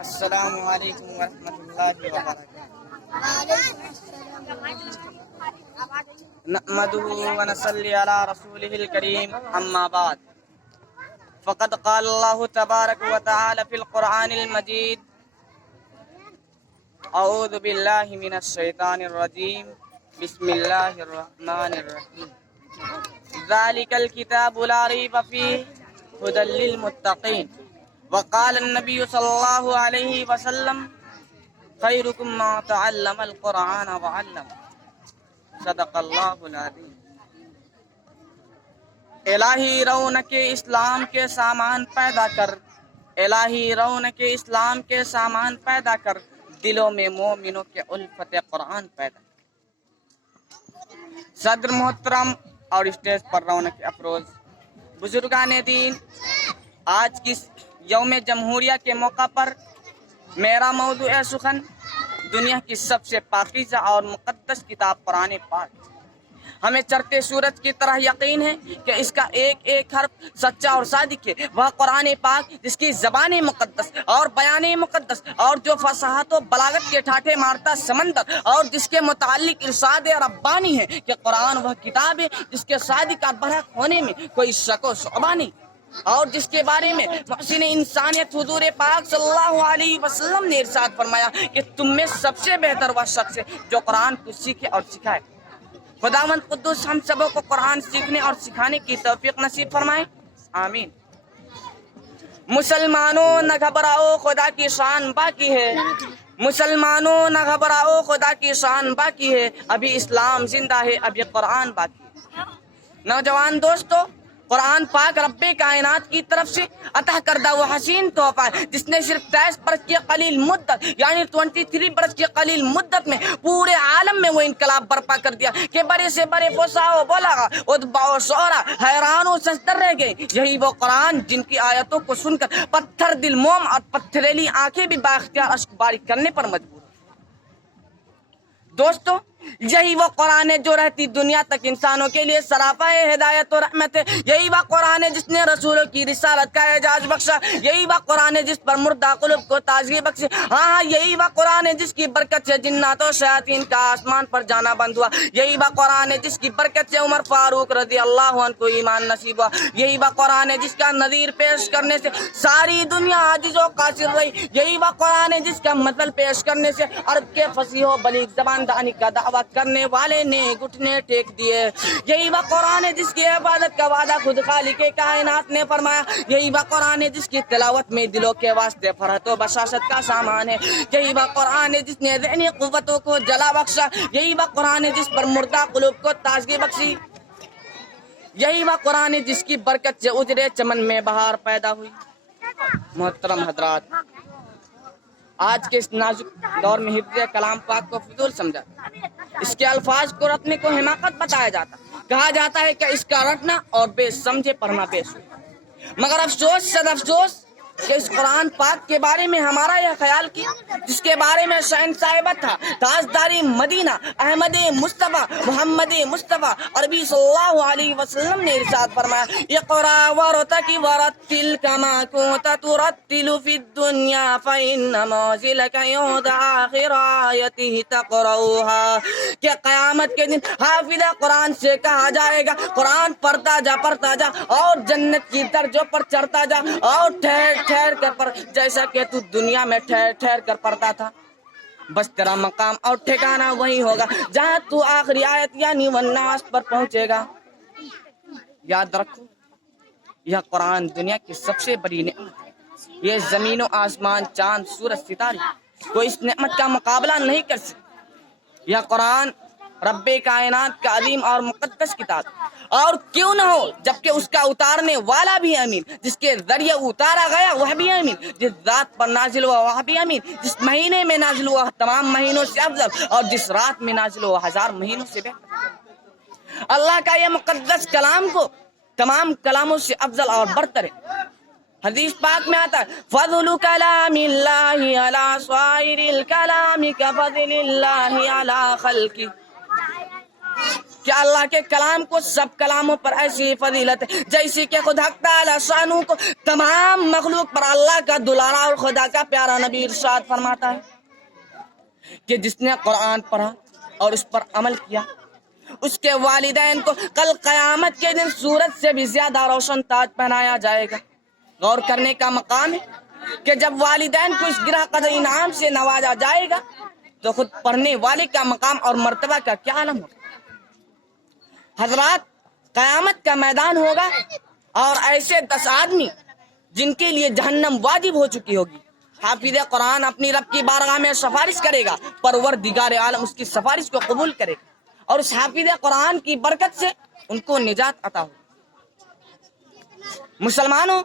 السلام علیکم ورحمۃ اللہ وبرکاتہ. نحمده ونصلي على رسوله الكريم اما بعد فقد قال الله تبارك وتعالى في القرآن المجيد اعوذ بالله من الشيطان الرجيم بسم الله الرحمن الرحيم ذلك الكتاب لا ريب فيه هدى للمتقين وقال النبي صلى الله عليه وسلم خيركم ما تعلم القرآن وعلم صدق اللہ العظیم. الہی رونق اسلام کے سامان پیدا کر، الہی رونق اسلام کے سامان پیدا کر، دلوں میں مومنوں کے الفت قرآن پیدا کر. صدر محترم اور اسٹیج پر رونق افروز بزرگان دین، آج کی یوم جمہوریہ کے موقع پر میرا موضوع سخن دنیا کی سب سے پاکیزہ اور مقدس کتاب قرآن پاک. ہمیں چڑھتے سورج کی طرح یقین ہے کہ اس کا ایک ایک حرف سچا اور صادق ہے. وہ قرآن پاک جس کی زبان مقدس اور بیان مقدس اور جو فصاحت و بلاغت کے ٹھاٹھے مارتا سمندر، اور جس کے متعلق ارشاد ربانی ہے کہ قرآن وہ کتاب ہے جس کے صادق اور برحق ہونے میں کوئی شک و شبہ نہیں، اور جس کے بارے میں محسن انسانیت حضور پاک صلی اللہ علیہ وسلم نے ارشاد فرمایا کہ تم میں سب سے بہتر وہ شخص ہے جو قرآن کو سیکھے اور سکھائے. خداوند قدوس ہم سبوں کو قرآن سیکھنے اور سکھانے کی توفیق نصیب فرمائے، آمین. مسلمانوں نہ گھبراؤ، خدا کی شان باقی ہے. مسلمانوں نہ گھبراؤ، خدا کی شان باقی ہے. ابھی اسلام زندہ ہے، ابھی قرآن باقی ہے. نوجوان دوستو، قرآن پاک رب کائنات کی طرف سے عطا کردہ وہ حسین تحفہ ہے جس نے صرف 23 برس کی قلیل مدت یعنی 23 برس کی قلیل مدت میں پورے عالم میں وہ انقلاب برپا کر دیا کہ بڑے سے بڑے فصاح و بلاغا ادبا و شعرا حیران و سنستر رہ گئے. یہی وہ قرآن جن کی آیتوں کو سن کر پتھر دل موم اور پتھریلی آنکھیں بھی بااختیار اشک باری کرنے پر مجبور. دوستو، یہی وہ قرآن ہے جو رہتی دنیا تک انسانوں کے لیے سراپا ہدایت و رحمت ہے. یہی وہ قرآن ہے جس نے رسولوں کی رسالت کا اعجاز بخشا. یہی وہ قرآن ہے جس پر مردہ قلوب کو تازگی بخشی. ہاں، یہی وہ قرآن ہے جس کی برکت سے جنات و شیاطین کا آسمان پر جانا بند ہوا. یہی وہ قرآن ہے جس کی برکت سے عمر فاروق رضی اللہ عنہ کو ایمان نصیب ہوا. یہی وہ قرآن ہے جس کا نظیر پیش کرنے سے ساری دنیا عاجز و قاصر رہی. یہی وہ قرآن ہے جس کا مطلب پیش کرنے سے عرب کے فصیح و بلیغ زبان دانی کا دعویٰ کرنے والے نے گھٹنے ٹیک دیے. یہی وہ قرآن ہے جس کی عبادت کا وعدہ خود خالق کائنات نے فرمایا. یہی وہ قرآن ہے جس کی تلاوت میں دلوں کے واسطے فرحت و بشاشت کا سامان ہے. یہی وہ قرآن ہے جس نے ذہنی قوتوں کو جلا بخشا. یہی وہ قرآن ہے جس پر مردہ قلوب کو تازگی بخشی. یہی وہ قرآن ہے جس کی برکت سے اجرے چمن میں بہار پیدا ہوئی. محترم حضرات، آج کے اس نازک دور میں حفظ کلام پاک کو فضول سمجھا، اس کے الفاظ کو رٹنے کو حماقت بتایا جاتا. کہا جاتا ہے کہ اس کا رٹنا اور بے سمجھے پڑھنا بے سود. مگر افسوس صد افسوس کہ اس قرآن پاک کے بارے میں ہمارا یہ خیال کیا جس کے بارے میں شہن صاحبہ تھا تاجداری مدینہ احمد مصطفیٰ محمد مصطفیٰ عربی صلی اللہ علیہ وسلم نے ارشاد فرمایا: اقرا ورتقی ورتل کما کنت ترتل فی الدنیا فإن منزلک عند آخر آیتہ تقرؤها. کہ قیامت کے دن حافظ قرآن سے کہا جائے گا قرآن پڑھتا جا اور جنت کی درجوں پر چڑھتا جا اور ٹھہر کر پڑھ جیسا کہ تو دنیا میں ٹھہر کر پڑھتا تھا. بس تیرا مقام اور ٹھکانہ وہی ہوگا جہاں تو آخری آیت یعنی والناس پر پہنچے گا. یاد رکھو، یہ قرآن دنیا کی سب سے بڑی نعمت ہے. یہ زمین و آسمان، چاند، سورج، ستارے کوئی اس نعمت کا مقابلہ نہیں کر سکتے. یہ قرآن رب کائنات کا عظیم اور مقدس کتاب، اور کیوں نہ ہو جبکہ اس کا اتارنے والا بھی امین، جس کے ذریعے اتارا گیا وہ بھی امین، جس ذات پر نازل ہوا وہ بھی امین، جس مہینے میں نازل ہوا تمام مہینوں سے افضل، اور جس رات میں نازل ہوا 1000 مہینوں سے بہتر. اللہ کا یہ مقدس کلام کو تمام کلاموں سے افضل اور برتر ہے. حدیث پاک میں آتا ہے: فضل کلام اللہ علی سائر الکلام کفضل اللہ علی خلقہ. کہ اللہ کے کلام کو سب کلاموں پر ایسی فضیلت ہے جیسی کہ خود حق تعالی شانو کو تمام مخلوق پر اللہ کا دلارا اور خدا کا پیارا نبی ارشاد فرماتا ہے کہ جس نے قرآن پڑھا اور اس پر عمل کیا اس کے والدین کو کل قیامت کے دن سورج سے بھی زیادہ روشن تاج پہنایا جائے گا۔ غور کرنے کا مقام ہے کہ جب والدین کو اس گرہ قدر انعام سے نوازا جائے گا تو خود پڑھنے والے کا مقام اور مرتبہ کا کیا عالم ہوگا۔ حضرات، قیامت کا میدان ہوگا اور ایسے 10 آدمی جن کے لیے جہنم واجب ہو چکی ہوگی، حافظ قرآن اپنی رب کی بارگاہ میں سفارش کرے گا، پروردگار عالم اس کی سفارش کو قبول کرے گا اور اس حافظ قرآن کی برکت سے ان کو نجات عطا ہو۔ مسلمانوں،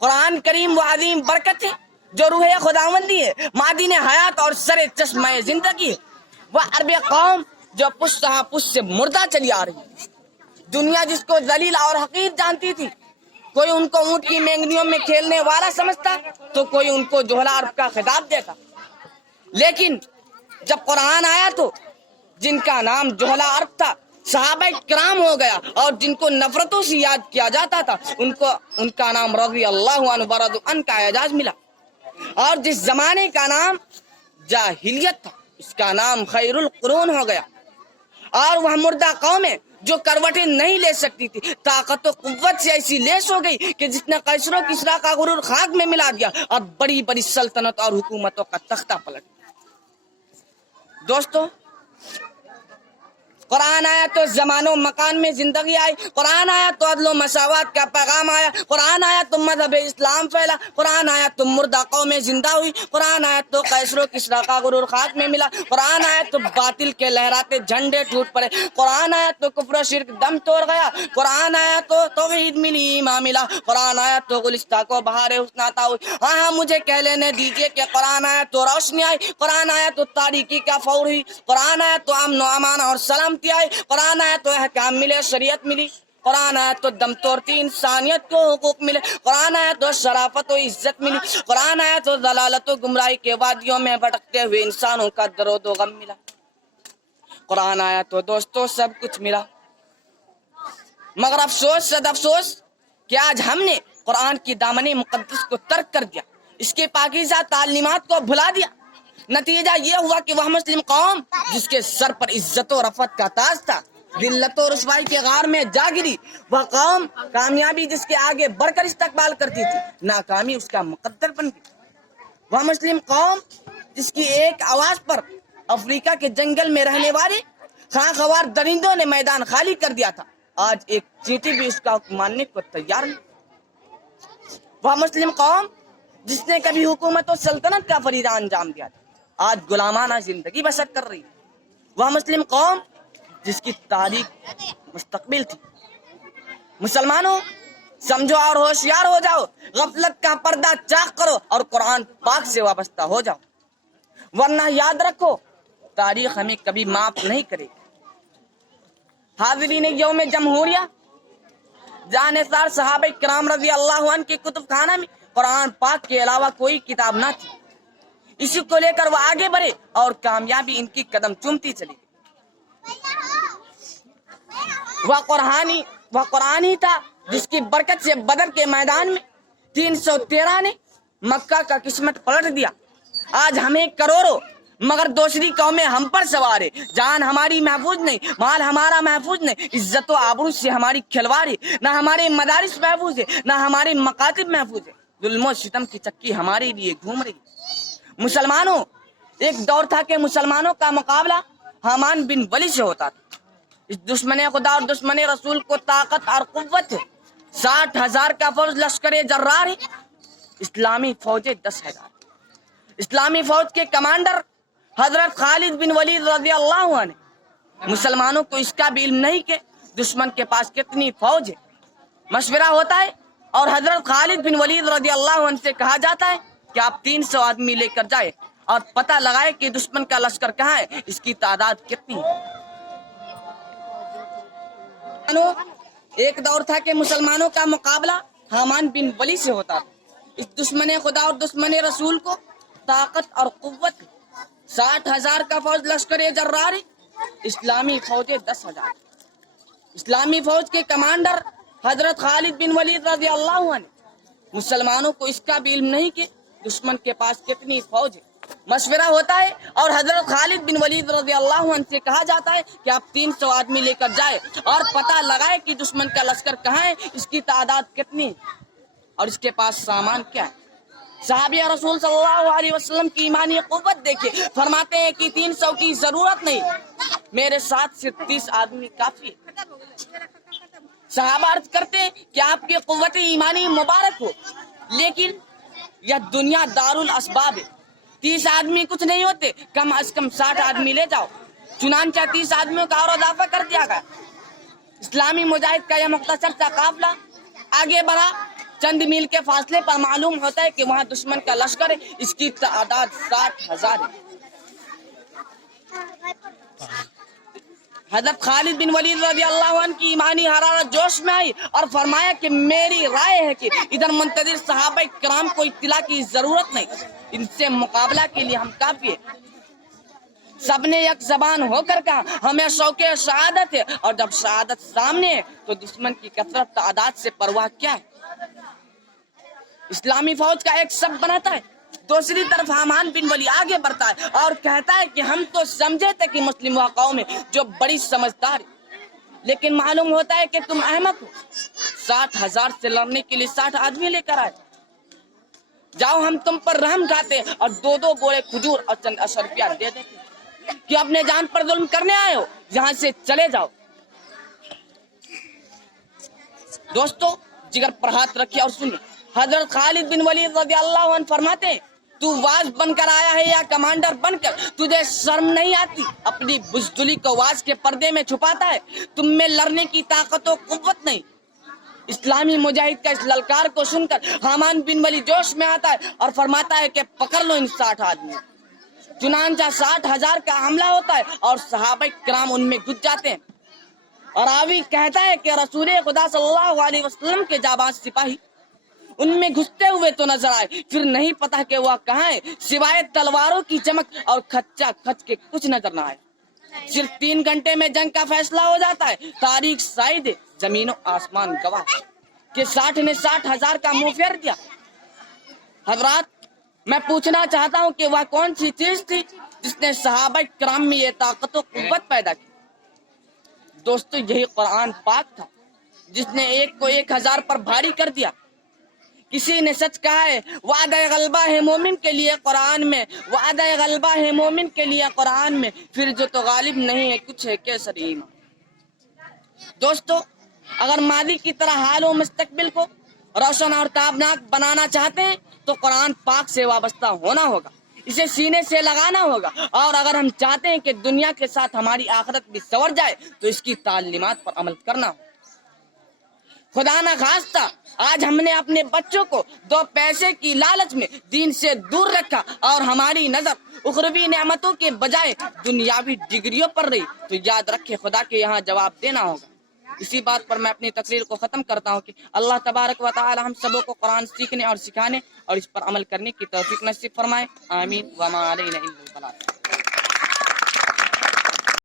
قرآن کریم وہ عظیم برکت ہے جو روح خداوندی ہے، معدن حیات اور سر چشمہ زندگی ہے۔ وہ عرب قوم جو پشت سے مردہ چلی آ رہی ہے، دنیا جس کو ذلیل اور حقیر جانتی تھی، کوئی ان کو اونٹ کی مینگنیوں میں کھیلنے والا سمجھتا تو کوئی ان کو جوہلا عرب کا خطاب دیتا، لیکن جب قرآن آیا تو جن کا نام جوہلا عرب تھا صحابہ کرام ہو گیا، اور جن کو نفرتوں سے یاد کیا جاتا تھا ان کا نام رضی اللہ عنہ ورضوا عنہ کا اعزاز ملا، اور جس زمانے کا نام جاہلیت تھا اس کا نام خیر القرون ہو گیا۔ اور وہ مردہ قومیں جو کروٹیں نہیں لے سکتی تھی طاقت و قوت سے ایسی لیس ہو گئی کہ جس نے قیصر و کسریٰ کا غرور خاک میں ملا دیا اور بڑی بڑی سلطنت اور حکومتوں کا تختہ پلٹ دیا۔ دوستو، قرآن آیا تو زمان و مکان میں زندگی آئی، قرآن آیا تو عدل و مساوات کا پیغام آیا، قرآن آیا تو مذہب اسلام پھیلا، قرآن آیا تو مردہ قومیں زندہ ہوئی، قرآن آیا تو قیصر و کسریٰ کا غرور خاک میں ملا، قرآن آیا تو باطل کے لہراتے جھنڈے ٹوٹ پڑے، قرآن آیا تو کفر و شرک دم توڑ گیا، قرآن آیا تو توحید ملی، ایمان ملا، قرآن آیا تو گلستہ کو بہار حسن عطا ہوئی۔ ہاں مجھے کہہ لینے دیجئے کہ قرآن آیا تو روشنی آئی، قرآن آیا تو تاریکی کا فور ہوئی، قرآن آیا تو امن و امان اور سلامتی آئی، قرآن آیا تو احکام ملے، شریعت ملی، قرآن آیا تو دم توڑتی انسانیت کو حقوق ملے، قرآن آیا تو شرافت و عزت ملی، قرآن آیا تو ضلالت و گمراہی کے وادیوں میں بھٹکتے ہوئے انسانوں کا درد و غم ملا، قرآن آیا تو دوستو سب کچھ ملا۔ مگر افسوس صد افسوس کہ آج ہم نے قرآن کی دامن مقدس کو ترک کر دیا، اس کے پاکیزہ تعلیمات کو بھلا دیا۔ نتیجہ یہ ہوا کہ وہ مسلم قوم جس کے سر پر عزت و رفعت کا تاج تھا ذلت و رسوائی کے غار میں جا گری، وہ قوم کامیابی جس کے آگے بڑھ کر استقبال کرتی تھی ناکامی اس کا مقدر بن گئی۔ وہ مسلم قوم جس کی ایک آواز پر افریقہ کے جنگل میں رہنے والے خاں خوار درندوں نے میدان خالی کر دیا تھا، آج ایک چیٹی بھی اس کا حکم ماننے کو تیار نہیں۔ وہ مسلم قوم جس نے کبھی حکومت و سلطنت کا فریضہ انجام دیا تھا آج غلامانہ زندگی بسر کر رہی ہے۔ وہ مسلم قوم جس کی تاریخ مستقبل تھی۔ مسلمانوں، سمجھو اور ہوشیار ہو جاؤ، غفلت کا پردہ چاک کرو اور قرآن پاک سے وابستہ ہو جاؤ، ورنہ یاد رکھو تاریخ ہمیں کبھی معاف نہیں کرے گی۔ حاضرین یوم جمہوریہ، جانثار صحابہ کرام رضی اللہ عنہ کے کتب خانہ میں قرآن پاک کے علاوہ کوئی کتاب نہ تھی، اسی کو لے کر وہ آگے بڑھے اور کامیابی ان کی قدم چومتی چلی گئی۔ وہ قرآن ہی تھا جس کی برکت سے بدر کے میدان میں 313 نے مکہ کا قسمت پلٹ دیا۔ آج ہمیں کروڑوں مگر دوسری قومیں ہم پر سوار ہے، جان ہماری محفوظ نہیں، مال ہمارا محفوظ نہیں، عزت و آبرو سے ہماری کھلواڑ ہے، نہ ہمارے مدارس محفوظ ہے نہ ہمارے مکاتب محفوظ ہے، ظلم و ستم کی چکی ہمارے لیے گھوم رہی ہے۔ مسلمانوں، ایک دور تھا کہ مسلمانوں کا مقابلہ حامان بن ولی سے ہوتا تھا۔ اس دشمن خدا اور دشمن رسول کو طاقت اور قوت ہے، 60,000 کا فوج لشکر جرار ہے، اسلامی فوجیں 10,000۔ اسلامی فوج کے کمانڈر حضرت خالد بن ولید رضی اللہ عنہ نے مسلمانوں کو اس کا بھی علم نہیں کہ دشمن کے پاس کتنی فوج ہے۔ مشورہ ہوتا ہے اور حضرت خالد بن ولید رضی اللہ عنہ سے کہا جاتا ہے کہ آپ 300 آدمی لے کر جائے اور پتہ لگائے کہ دشمن کا لشکر کہاں ہے، اس کی تعداد کتنی ہے۔ ایک دور تھا کہ مسلمانوں کا مقابلہ حامان بن ولی سے ہوتا تھا۔ اس دشمن خدا اور دشمن رسول کو طاقت اور قوت 60,000 کا فوج لشکر جرار ہے، اسلامی فوجیں 10,000. اسلامی فوج کے کمانڈر حضرت خالد بن ولید رضی اللہ عنہ. مسلمانوں کو اس کا بھی علم نہیں کہ دشمن کے پاس کتنی فوج ہے. مشورہ ہوتا ہے اور حضرت خالد بن ولید رضی اللہ عنہ سے کہا جاتا ہے کہ آپ 300 آدمی لے کر جائے اور پتہ لگائے کہ دشمن کا لشکر کہاں ہے, اس کی تعداد کتنی ہے اور اس کے پاس سامان کیا ہے. صحابی رسول صلی اللہ علیہ وسلم کی ایمانی قوت دیکھے, فرماتے ہیں کہ 300 کی ضرورت نہیں, میرے ساتھ سے 30 آدمی کافی ہے. صحابہ عرض کرتے ہیں کہ آپ کی قوت ایمانی مبارک ہو, لیکن یہ دنیا دار الاسباب ہے, 30 آدمی کچھ نہیں ہوتے, کم از کم 60 آدمی لے جاؤ. چنانچہ 30 آدمیوں کا اور اضافہ کر دیا گیا. اسلامی مجاہد کا یہ مختصر سا قافلہ آگے بڑھا. چند میل کے فاصلے پر معلوم ہوتا ہے کہ وہاں دشمن کا لشکر ہے, اس کی تعداد 60,000 ہے. حضرت خالد بن ولید رضی اللہ عنہ کی ایمانی حرارت جوش میں آئی اور فرمایا کہ میری رائے ہے کہ ادھر منتظر صحابہ کرام کو اطلاع کی ضرورت نہیں, ان سے مقابلہ کے لیے ہم کافی ہے. سب نے یک زبان ہو کر کہا ہمیں شوق شہادت ہے, اور جب شہادت سامنے ہے تو دشمن کی کثرت تعداد سے پرواہ کیا ہے. اسلامی فوج کا ایک سب بناتا ہے, دوسری طرف حمان بن ولی آگے بڑھتا ہے اور کہتا ہے کہ ہم تو سمجھے تھے کہ مسلم قوم ہے جو بڑی سمجھدار ہے, لیکن معلوم ہوتا ہے کہ تم احمق ہو. 60,000 سے لڑنے کے لیے 60 آدمی لے کر آئے. جاؤ ہم تم پر رحم کھاتے اور 2 بوڑے کھجور اور چند اشرفیہ دے دیتے کہ اپنے جان پر ظلم کرنے آئے ہو, یہاں سے چلے جاؤ. دوستو جگر پر ہاتھ رکھیے اور سنیے. حضرت خالد بن ولید رضی اللہ عنہ فرماتے ہیں تو واز بن کر آیا ہے یا کمانڈر بن کر, تجھے شرم نہیں آتی؟ اپنی بزدلی کو واز کے پردے میں چھپاتا ہے, تم میں لڑنے کی طاقت و قوت نہیں. اسلامی مجاہد کا اس للکار کو سن کر حمان بن ولی جوش میں آتا ہے اور فرماتا ہے کہ پکڑ لو ان 60 آدمی. چنانچہ 60,000 کا حملہ ہوتا ہے اور صحابہ کرام ان میں گھس جاتے ہیں. اور راوی کہتا ہے کہ رسول خدا صلی اللہ علیہ وسلم کے جانباز سپاہی ان میں گھستے ہوئے تو نظر آئے, پھر نہیں پتا کہ وہ کہاں ہے, سوائے تلواروں کی چمک اور کھچا کھچ کے کچھ نظر نہ آئے. صرف 3 گھنٹے میں جنگ کا فیصلہ ہو جاتا ہے. تاریخ شاہد ہے, زمین و آسمان گواہ کہ 60 نے 60,000 کا منہ پھیر دیا. حضرات میں پوچھنا چاہتا ہوں کہ وہ کون سی چیز تھی جس نے صحابہ کرام میں یہ طاقت و قوت پیدا کی. دوستو یہی قرآن پاک تھا جس نے 1 کو 1,000 پر بھاری کر دیا. کسی نے سچ کہا ہے وعدہ غلبہ ہے مومن کے لیے قرآن میں, وعدہ غلبہ ہے مومن کے لیے قرآن میں, پھر جو تو غالب نہیں ہے کچھ ہے کیسر ایمان. دوستو اگر ماضی کی طرح حال و مستقبل کو روشن اور تابناک بنانا چاہتے ہیں تو قرآن پاک سے وابستہ ہونا ہوگا, اسے سینے سے لگانا ہوگا. اور اگر ہم چاہتے ہیں کہ دنیا کے ساتھ ہماری آخرت بھی سنور جائے تو اس کی تعلیمات پر عمل کرنا ہوگا. خدا نہ خواستہ آج ہم نے اپنے بچوں کو 2 پیسے کی لالچ میں دین سے دور رکھا اور ہماری نظر اخروی نعمتوں کے بجائے دنیاوی ڈگریوں پر رہی, تو یاد رکھے خدا کے یہاں جواب دینا ہوگا. اسی بات پر میں اپنی تقریر کو ختم کرتا ہوں کہ اللہ تبارک و تعالی ہم سبوں کو قرآن سیکھنے اور سکھانے اور اس پر عمل کرنے کی توفیق نصیب فرمائے. آمین. وما علینا الا البلاغ.